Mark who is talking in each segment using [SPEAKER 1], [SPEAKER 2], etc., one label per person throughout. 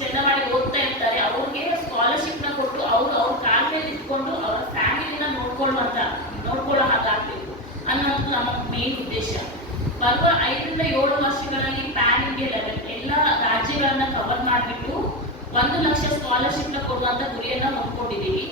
[SPEAKER 1] ಚಂದಮಾಡಿ ಓದ್ತಾ ಇರ್ತಾರೆ. ಅವ್ರಿಗೆ ಸ್ಕಾಲರ್ಶಿಪ್ನ ಕೊಟ್ಟು ಅವ್ರು ಅವ್ರ ಕಾಲ ಮೇಲೆ ಇಟ್ಕೊಂಡು ಅವರ ಫ್ಯಾಮಿಲಿನ ನೋಡ್ಕೊಳ್ಳುವಂತ, ನೋಡ್ಕೊಳ್ಳೋ ಹಾಗಾಗ್ಬೇಕು ಅನ್ನೋದು ನಮ್ಮ ಮೇನ್ ಉದ್ದೇಶ. ಬರುವ ಐದರಿಂದ ಏಳು ವರ್ಷಗಳಲ್ಲಿ ಪ್ಯಾನ್ ಇಂಡಿಯಾ ಲೆವೆಲ್ ಎಲ್ಲ ರಾಜ್ಯಗಳನ್ನ ಕವರ್ ಮಾಡಿಬಿಟ್ಟು ಒಂದು ಲಕ್ಷ ಸ್ಕಾಲರ್ಶಿಪ್ನ ಕೊಡುವಂತ ಗುರಿಯನ್ನ ಹೊಂದ್ಕೊಂಡಿದ್ದೀವಿ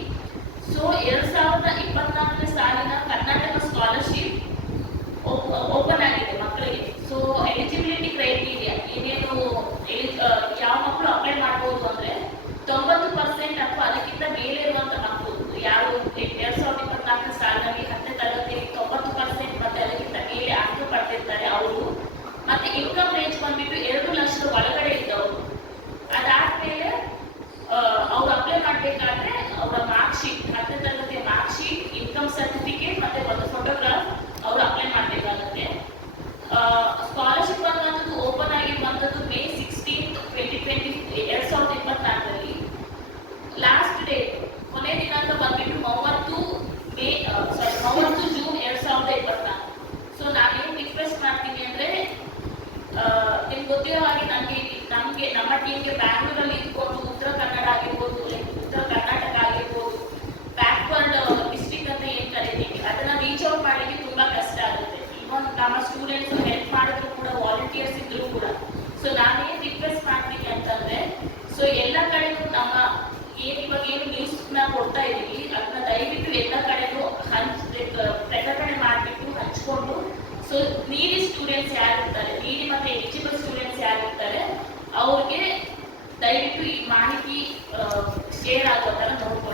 [SPEAKER 1] మేనేజ్ ಎರಡು ఎరువులు ಒಳಗಡೆ వలగడేద్దాం అది ಗೊತ್ತಿರೋ ಹಾಗೆ ನನಗೆ ನಮಗೆ ನಮ್ಮ ಟೀಮ್ಗೆ ಬ್ಯಾಂಗ್ಳೂರಲ್ಲಿ ಇದ್ಕೊಂಡು ಉತ್ತರ ಕನ್ನಡ ಆಗಿರ್ಬೋದು ಉತ್ತರ ಕರ್ನಾಟಕ ಆಗಿರ್ಬೋದು ಬ್ಯಾಕ್ವರ್ಡ್ ಡಿಸ್ಟ್ರಿಕ್ಟ್ ಅಂತ ಏನು ಕರಿತೀವಿ, ಅದನ್ನು ರೀಚ್ ಔಟ್ ಮಾಡಲಿಕ್ಕೆ ತುಂಬ ಕಷ್ಟ ಆಗುತ್ತೆ. ಇವನ್ ನಮ್ಮ ಸ್ಟೂಡೆಂಟ್ಸ್ ಹೆಲ್ಪ್ ಮಾಡಿದ್ರು ಕೂಡ ವಾಲಂಟಿಯರ್ಸ್ ಇದ್ರು ಕೂಡ. ಸೊ ನಾನೇನು ರಿಕ್ವೆಸ್ಟ್ ಮಾಡ್ತೀನಿ ಅಂತಂದರೆ ಸೊ ಎಲ್ಲ ಕಡೆಗೂ ನಮ್ಮ ಏನು ಇವಾಗ ಏನು ನ್ಯೂಸ್ನ ಕೊಡ್ತಾ ಇದ್ದೀವಿ ಅದನ್ನ ದಯವಿಟ್ಟು ಎಲ್ಲ ಕಡೆಗೂ ಹಂಚ್ ಪ್ರಕಟಣೆ ಮಾಡಿಬಿಟ್ಟು ಹಂಚ್ಕೊಂಡು ಸೊ ನೀಡಿ ಸ್ಟೂಡೆಂಟ್ಸ್ ಯಾರು ಇರ್ತಾರೆ ಶೇರ್ ಆಗೋ ಥರ ನೋಡ್ತೀವಿ